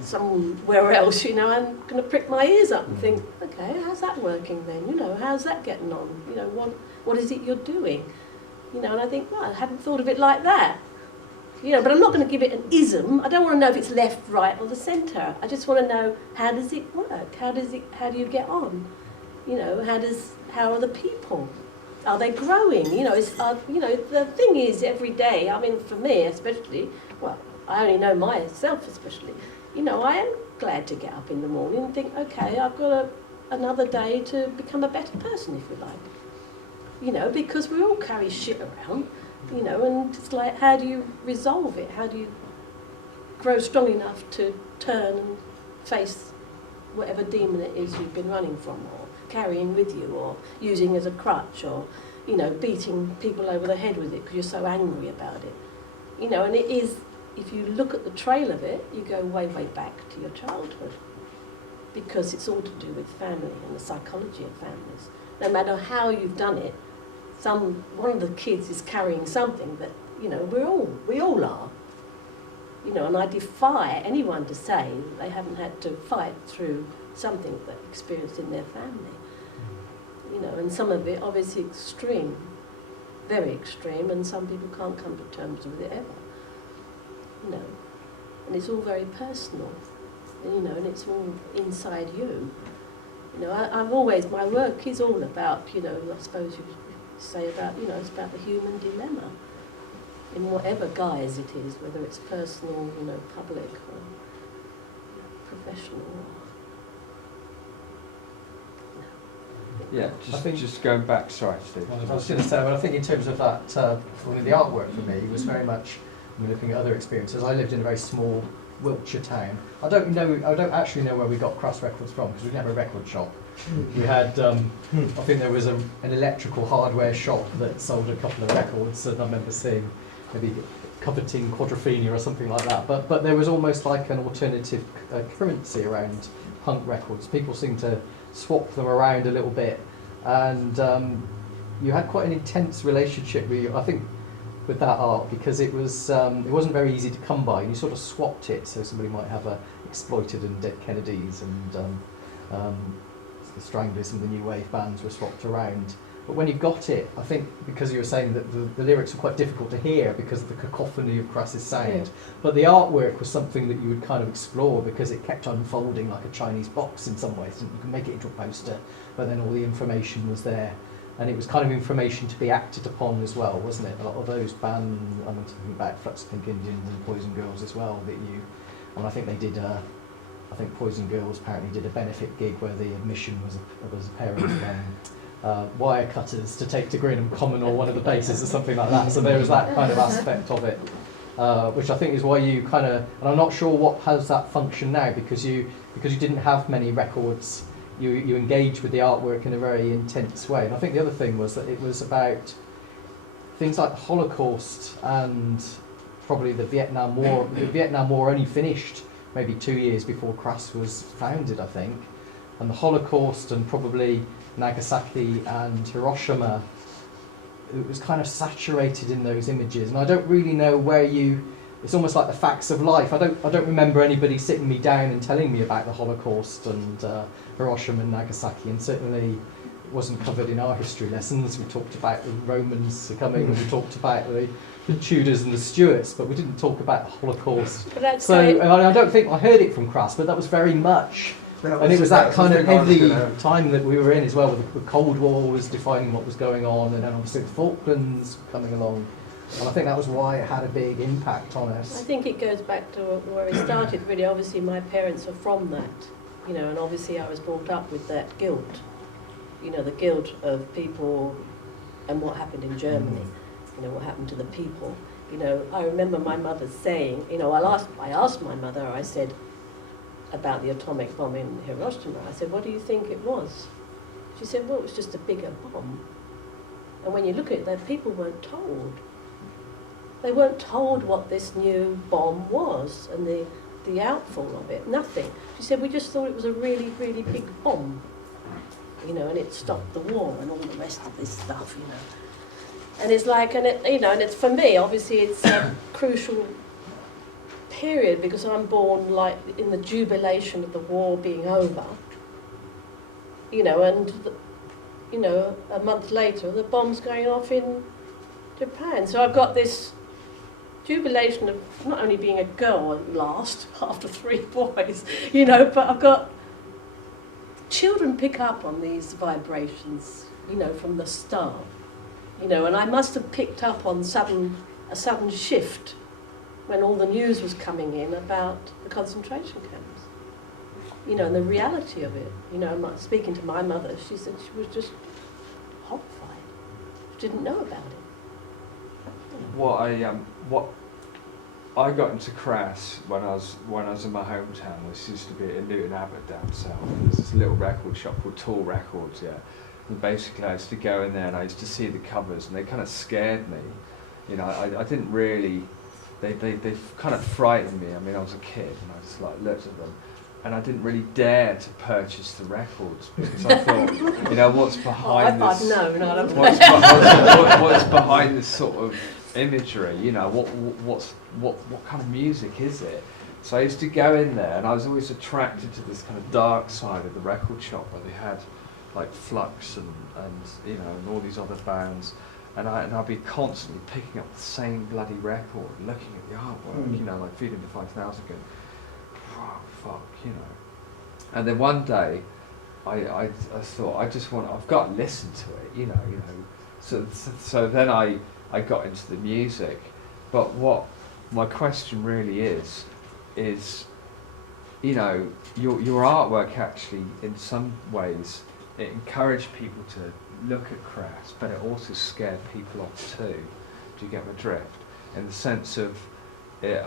somewhere else, you know, I'm going to prick my ears up and think, okay, how's that working then? You know, how's that getting on? You know, what is it you're doing? You know, and I think, well, I hadn't thought of it like that. You know, but I'm not going to give it an ism. I don't want to know if it's left, right, or the centre. I just want to know, how does it work? How do you get on? You know, how are the people? Are they growing? You know, the thing is, every day, I mean, for me especially, well, I only know myself especially, you know, I am glad to get up in the morning and think, okay, I've got another day to become a better person, if you like. You know, because we all carry shit around, you know, and it's like, how do you resolve it? How do you grow strong enough to turn and face whatever demon it is you've been running from, or carrying with you, or using as a crutch, or, you know, beating people over the head with it because you're so angry about it. You know, and it is, if you look at the trail of it, you go way, way back to your childhood, because it's all to do with family and the psychology of families. No matter how you've done it, one of the kids is carrying something that, you know, we all are. You know, and I defy anyone to say they haven't had to fight through something that experienced in their family. You know, and some of it obviously extreme, very extreme, and some people can't come to terms with it ever. You know, and it's all very personal. You know, and it's all inside you. You know, I've always, my work is all about, you know, I suppose you say about, you know, it's about the human dilemma in whatever guise it is, whether it's personal, you know, public or professional. Yeah, I think- just going back, sorry, Steve. Well, I was going to say, well, I think in terms of that, the artwork for me was very much, I mean, looking at other experiences. I lived in a very small Wiltshire town. I don't actually know where we got Crass records from, because we didn't have a record shop. We had, I think there was an electrical hardware shop that sold a couple of records, and I remember seeing maybe Coveting Quadrophenia or something like that. But there was almost like an alternative currency around punk records. People seemed to swap them around a little bit, and you had quite an intense relationship I think with that art, because it wasn't very easy to come by. You sort of swapped it, so somebody might have Exploited and Dead Kennedys, and the Stranglers and the New Wave bands were swapped around. But when you got it, I think because you were saying that the lyrics were quite difficult to hear because of the cacophony of Crass's sound, yeah. But the artwork was something that you would kind of explore, because it kept unfolding like a Chinese box in some ways. And you could make it into a poster, but then all the information was there. And it was kind of information to be acted upon as well, wasn't it? A lot of those bands, I'm thinking about Flux Pink Indians and Poison Girls as well, and I think they did, I think Poison Girls apparently did a benefit gig where the admission was a pair of wire cutters to take to Grinham Common or one of the bases or something like that. So there was that kind of aspect of it, which I think is why you kind of, and I'm not sure how's that function now, because you didn't have many records. You engage with the artwork in a very intense way. And I think the other thing was that it was about things like the Holocaust and probably the Vietnam War. The Vietnam War only finished maybe 2 years before Crass was founded, I think. And the Holocaust and probably Nagasaki and Hiroshima, it was kind of saturated in those images. And I don't really know it's almost like the facts of life. I don't remember anybody sitting me down and telling me about the Holocaust and Hiroshima and Nagasaki, and certainly it wasn't covered in our history lessons. We talked about the Romans coming, and we talked about the Tudors and the Stuarts, but we didn't talk about the Holocaust. So I don't think I heard it from Crass, but that was very much, and it was that kind of heavy time that we were in as well, with the Cold War was defining what was going on, and then obviously the Falklands coming along. And I think that was why it had a big impact on us. I think it goes back to where it started, really. Obviously, my parents are from that, you know, and obviously I was brought up with that guilt, you know, the guilt of people and what happened in Germany, you know, what happened to the people. You know, I remember my mother saying, you know, I asked my mother, I said, about the atomic bomb in Hiroshima. I said, what do you think it was? She said, well, it was just a bigger bomb. And when you look at it, the people weren't told. They weren't told what this new bomb was and the outfall of it, nothing. She said, we just thought it was a really, really big bomb, you know, and it stopped the war and all the rest of this stuff, you know. And it's like, and it's for me, obviously it's a crucial period, because I'm born like in the jubilation of the war being over, you know, and, you know, a month later the bomb's going off in Japan. So I've got this jubilation of not only being a girl at last, after 3 boys, you know, but I've got children pick up on these vibrations, you know, from the start, you know, and I must have picked up on a sudden shift when all the news was coming in about the concentration camps, you know, and the reality of it. You know, speaking to my mother, she said she was just horrified. She didn't know about it. What I got into CRASS when I was in my hometown, which used to be in Newton Abbot down south. There's this little record shop called Tall Records, yeah. And basically I used to go in there and I used to see the covers and they kind of scared me. You know, I didn't really, they kind of frightened me. I mean, I was a kid and I just like looked at them and I didn't really dare to purchase the records because I thought, you know, what's behind I this? thought, no, What's behind this sort of imagery? You know, what kind of music is it? So I used to go in there and I was always attracted to this kind of dark side of the record shop where they had like Flux and you know, and all these other bands. And I'd be constantly picking up the same bloody record, looking at the artwork, you know, like Feeding the 5,000, going, oh, fuck, you know. And then one day, I thought, I've got to listen to it, you know. So then I got into the music. But what my question really is, you know, your artwork actually, in some ways, it encouraged people to look at CRASS, but it also scared people off too. Do you get my drift? In the sense of it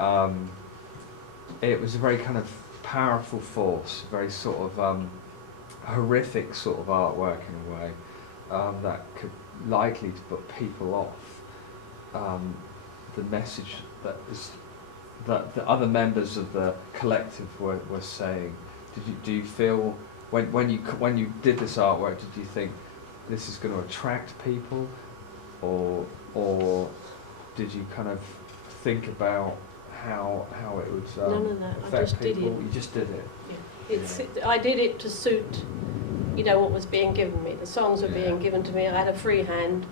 was a very kind of powerful force, very sort of horrific sort of artwork in a way that could likely to put people off. The message that the other members of the collective were saying. Do you feel when you did this artwork, did you think this is going to attract people, or did you kind of think about how it would None of that. affect I just people? did it. You just did it. Yeah. I did it to suit, you know, what was being given me. The songs were being given to me. I had a free hand,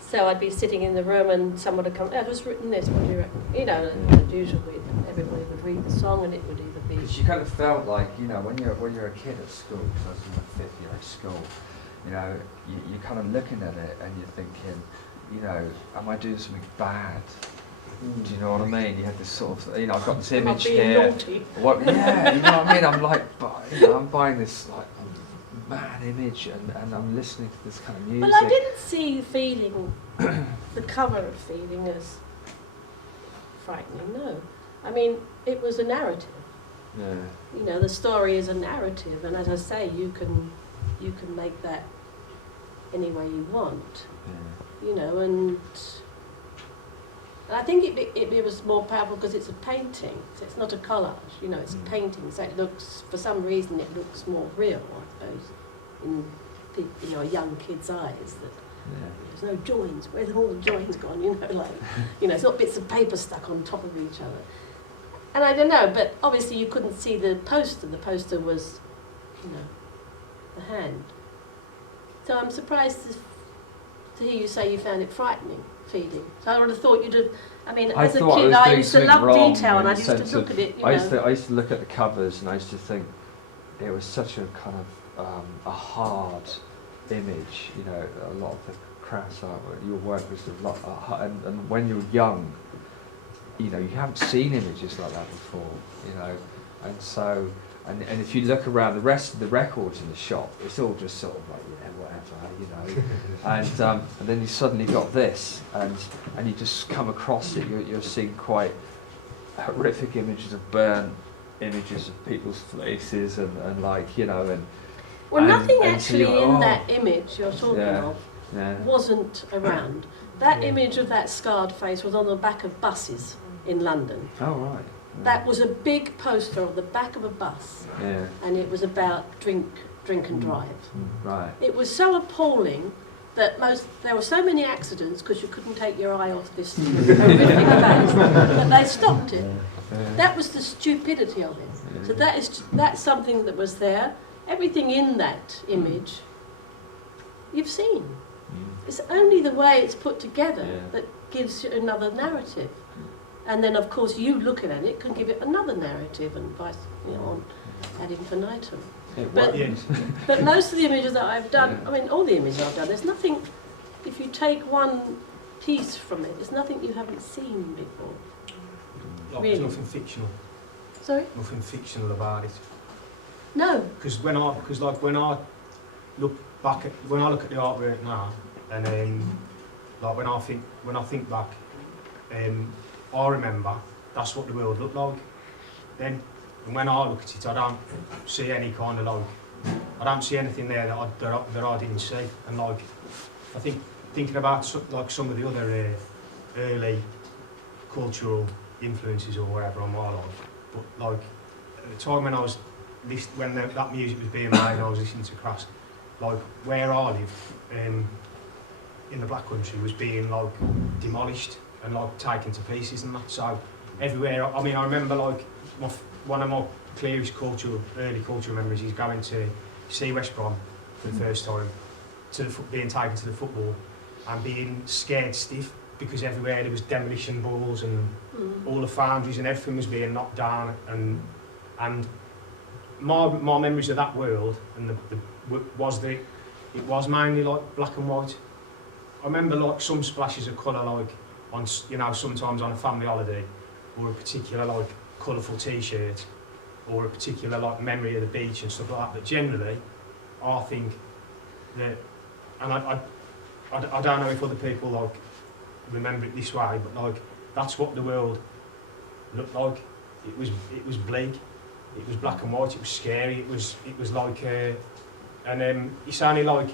so I'd be sitting in the room and someone would come. I've just written this. What do you reckon? You know, and usually everybody would read the song, and it would either be. Because you kind of felt like, you know, when you're a kid at school, because I was in my 5th year at school, you know, you're kind of looking at it and you're thinking, you know, am I doing something bad? Do you know what I mean? You have this sort of, you know, I've got this image here. What? Yeah, you know what I mean? I'm like, you know, I'm buying this like mad image and I'm listening to this kind of music. Well, I didn't see Feeling, the cover of Feeling, as frightening. No, I mean it was a narrative. Yeah. You know, the story is a narrative, and as I say, you can make that any way you want. Yeah. You know, and I think it was more powerful because it's a painting, so it's not a collage. You know, it's a painting, so it looks, for some reason, it looks more real, I suppose, in people, you know, a young kid's eyes. That there's no joins. Where's all the joins gone? You know, like, you know, it's not bits of paper stuck on top of each other. And I don't know, but obviously you couldn't see the poster. The poster was, you know, the hand. So I'm surprised to hear you say you found it frightening, Feeding. So I would have thought you'd have, I mean, as a kid I used to love detail and I used to look at it, you know. I used to look at the covers and I used to think it was such a kind of a hard image, you know, a lot of the CRASS artwork, your work was a lot, and when you were young, you know, you haven't seen images like that before, you know, and so, and if you look around the rest of the records in the shop, it's all just sort of like, yeah, whatever, you know, and then you suddenly got this, and you just come across it, you're seeing quite horrific images of burnt images of people's faces, and like, you know, and well, nothing and actually so in that image you're talking of wasn't around. That image of that scarred face was on the back of buses in London. Oh, right. That was a big poster on the back of a bus, and it was about drink and drive. Right. It was so appalling that there were so many accidents because you couldn't take your eye off this horrific face, but they stopped it. That was the stupidity of it. So that's something that was there. Everything in that image you've seen. It's only the way it's put together that gives you another narrative. And then, of course, you looking at it can give it another narrative and vice, on ad infinitum. But, but most of the images that I've done, I mean, all the images I've done, there's nothing, if you take one piece from it, there's nothing you haven't seen before. Like, Really? There's nothing fictional. Sorry? Nothing fictional about it. No. Because when I look back at the artwork now, and like when I think back, I remember that's what the world looked like then. And when I look at it, I don't see any kind of I don't see anything there that I didn't see. And like, I think thinking about some of the other early cultural influences or whatever on my life, but like at the time when I was when that music was being made, I was listening to Crass. Like where I live in the Black Country was being like demolished and like taken to pieces and that. So everywhere, I mean, I remember like one of my clearest early cultural memories is going to see West Brom for the first time, being taken to the football and being scared stiff because everywhere there was demolition balls and all the foundries and everything was being knocked down, and my memories of that world and was that it was mainly like black and white. I remember like some splashes of colour, like on sometimes on a family holiday, or a particular like colourful T-shirt, or a particular like memory of the beach and stuff like that. But generally, I think that, and I don't know if other people like remember it this way, but like that's what the world looked like. It was bleak. It was black and white. It was scary. It was like, and it's only like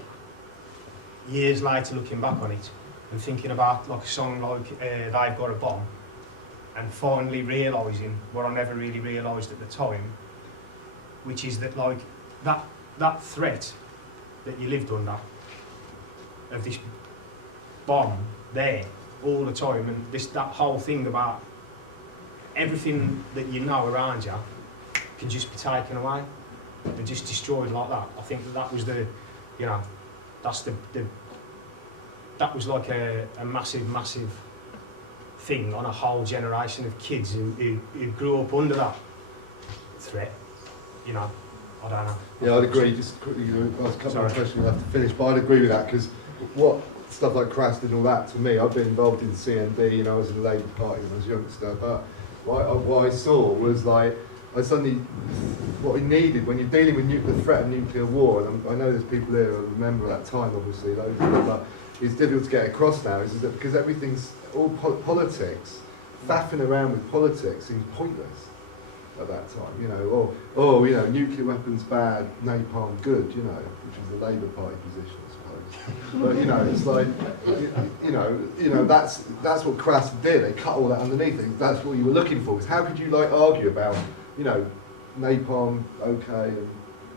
years later looking back on it and thinking about like a song like They've Got a Bomb, and finally realising what I never really realised at the time, which is that like that threat that you lived under of this bomb there all the time, and that whole thing about everything that you know around you can just be taken away and just destroyed like that. I think that was the, that's that was like a massive thing on a whole generation of kids who grew up under that threat. I don't know. Yeah, I'd agree. Just quickly, ask a couple of questions. We'll have to finish, but I'd agree with that because what stuff like Crass did and all that, to me, I've been involved in CND, I was in the Labour Party when I was a youngster, but what I saw was like, what we needed when you're dealing with the threat of nuclear war, and I know there's people here who remember that time, obviously, loads of them, but it's difficult to get across now, is that because everything's all politics, faffing around with politics seems pointless at that time, nuclear weapons bad, napalm good, which is the Labour Party position, I suppose. But it's like, that's what Crass did. They cut all that underneath it. That's what you were looking for. Because how could you argue about, napalm okay,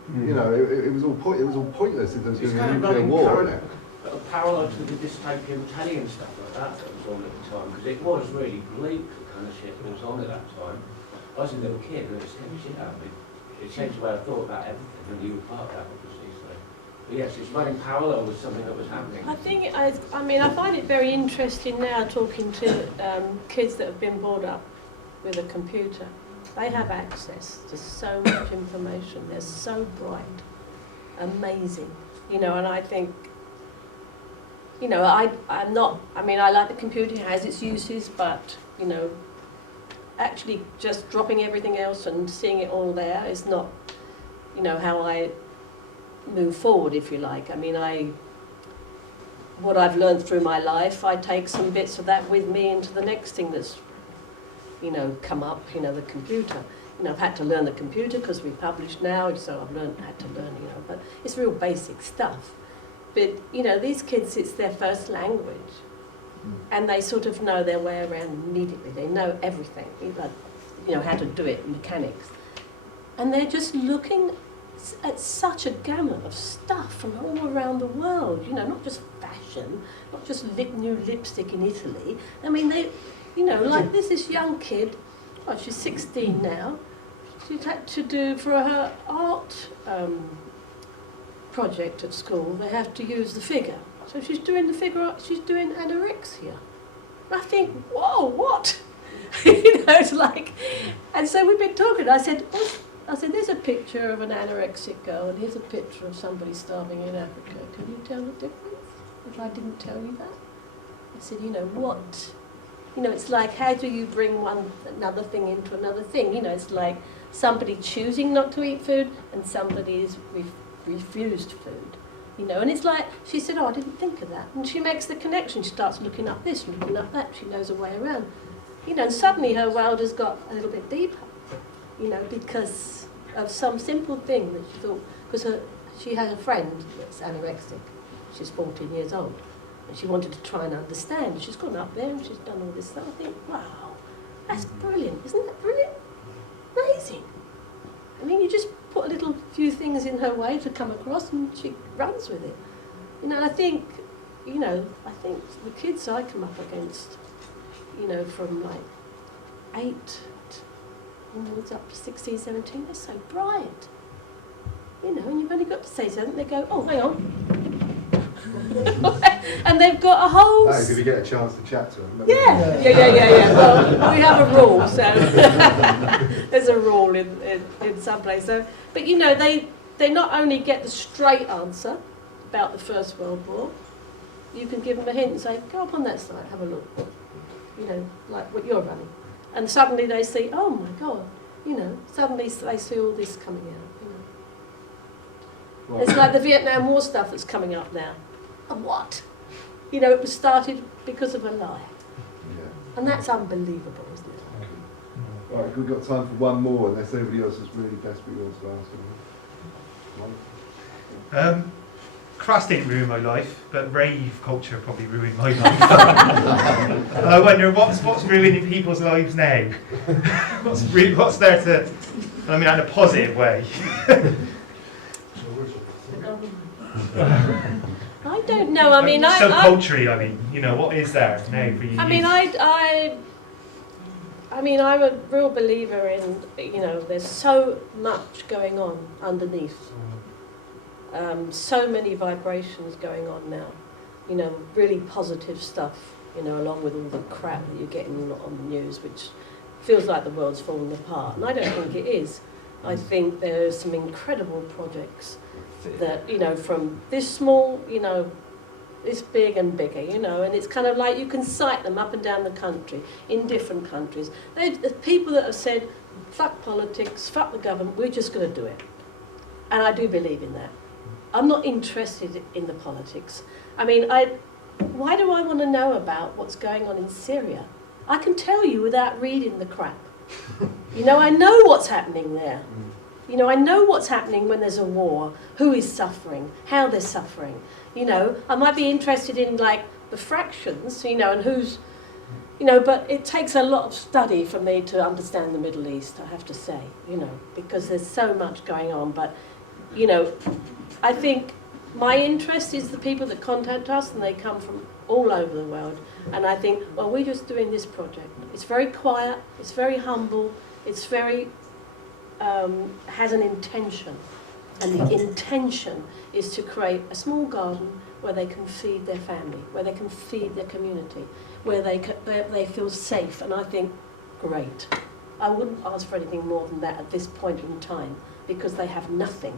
and it was all pointless if there was going to be a nuclear war. A parallel to the dystopian telly and stuff like that was on at the time, because it was really bleak, the kind of shit that was on at that time. I was a little kid and it scared the shit out of me. It changed the way I thought about everything, and you were part of that, obviously. So, but yes, it's running parallel with something that was happening. I think, I find it very interesting now talking to kids that have been brought up with a computer. They have access to so much information. They're so bright, amazing, and I think, I'm not, I like the computer, it has its uses, but, actually just dropping everything else and seeing it all there is not, how I move forward, if you like. What I've learned through my life, I take some bits of that with me into the next thing that's, come up, the computer. I've had to learn the computer because we publish now, so I've had to learn, but it's real basic stuff. But, these kids, it's their first language. And they sort of know their way around immediately. They know everything, how to do it, mechanics. And they're just looking at such a gamut of stuff from all around the world, not just fashion, not just new lipstick in Italy. Like this young kid, she's 16 now, she's had to do, for her art project at school, they have to use the figure. So she's doing the figure art, she's doing anorexia. I think, whoa, what? You know, it's like, and so we've been talking. I said, there's a picture of an anorexic girl, and here's a picture of somebody starving in Africa. Can you tell the difference if I didn't tell you that? I said, you know, what? You know, it's like, how do you bring another thing into another thing? You know, it's like somebody choosing not to eat food and somebody's refused food. You know, and it's like, she said, oh, I didn't think of that. And she makes the connection. She starts looking up this, looking up that. She knows her way around. You know, and suddenly her world has got a little bit deeper, you know, because of some simple thing that she thought, because she has a friend that's anorexic. She's 14 years old. And she wanted to try and understand. She's gone up there and she's done all this stuff. I think, wow, that's brilliant. Isn't that brilliant? Amazing. I mean, you just put a few things in her way to come across and she runs with it. You know, and I think the kids I come up against, you know, from like 8 onwards up to 16, 17, they're so bright. You know, and you've only got to say something, they go, oh, hang on. And they've got a whole... Oh, did you get a chance to chat to them? Yeah. Well, we have a rule, so there's a rule in some place. So, but you know, they not only get the straight answer about the First World War, you can give them a hint and say, go up on that side, have a look. You know, like what you're running. And suddenly they see, oh my God, you know, suddenly they see all this coming out. You know. It's like the Vietnam War stuff that's coming up now. And what? You know, it was started because of a lie. Yeah. And that's unbelievable, isn't it? Right, we've got time for one more, unless anybody else is really desperately wants to ask anything. Crass didn't ruin my life, but rave culture probably ruined my life. I wonder what's ruining people's lives now. What's there to? I mean, in a positive way. I don't know. I mean, culturally, I mean, you know, what is there now for you? I mean, I'm a real believer in, you know, there's so much going on underneath. So many vibrations going on now. You know, really positive stuff, you know, along with all the crap that you're getting on the news, which feels like the world's falling apart. And I don't think it is. I think there's some incredible projects that, you know, from this small, you know, this big and bigger, you know, and it's kind of like you can cite them up and down the country, in different countries. There's people that have said, fuck politics, fuck the government, we're just going to do it. And I do believe in that. I'm not interested in the politics. I mean, why do I want to know about what's going on in Syria? I can tell you without reading the crap. You know, I know what's happening there. You know, I know what's happening when there's a war, who is suffering, how they're suffering. You know, I might be interested in, like, the fractions, you know, and who's, you know, but it takes a lot of study for me to understand the Middle East, I have to say, you know, because there's so much going on. But, you know, I think my interest is the people that contact us, and they come from all over the world. And I think, well, we're just doing this project. It's very quiet, it's very humble, it's very... has an intention, and the intention is to create a small garden where they can feed their family, where they can feed their community, where they feel safe. And I think, great. I wouldn't ask for anything more than that at this point in time, because they have nothing,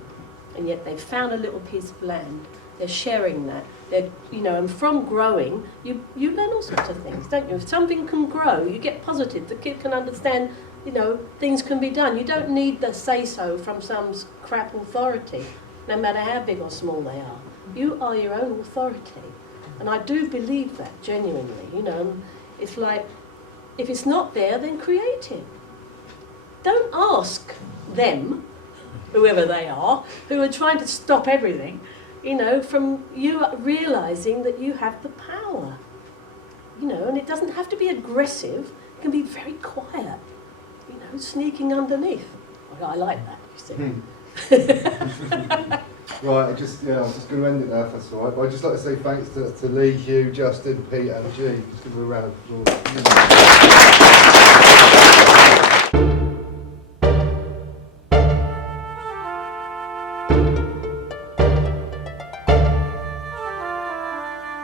and yet they've found a little piece of land. They're sharing that. They're, you know, and from growing, you learn all sorts of things, don't you? If something can grow, you get positive. The kid can understand. You know, things can be done. You don't need the say-so from some crap authority, no matter how big or small they are. You are your own authority. And I do believe that, genuinely. You know, it's like, if it's not there, then create it. Don't ask them, whoever they are, who are trying to stop everything, you know, from you realising that you have the power. You know, and it doesn't have to be aggressive. It can be very quiet. You know, sneaking underneath. Well, I like that, you see. Right, I'm just going to end it there, if that's all right. But I'd just like to say thanks to Lee, Hugh, Justin, Pete and G. Just give them a round of applause.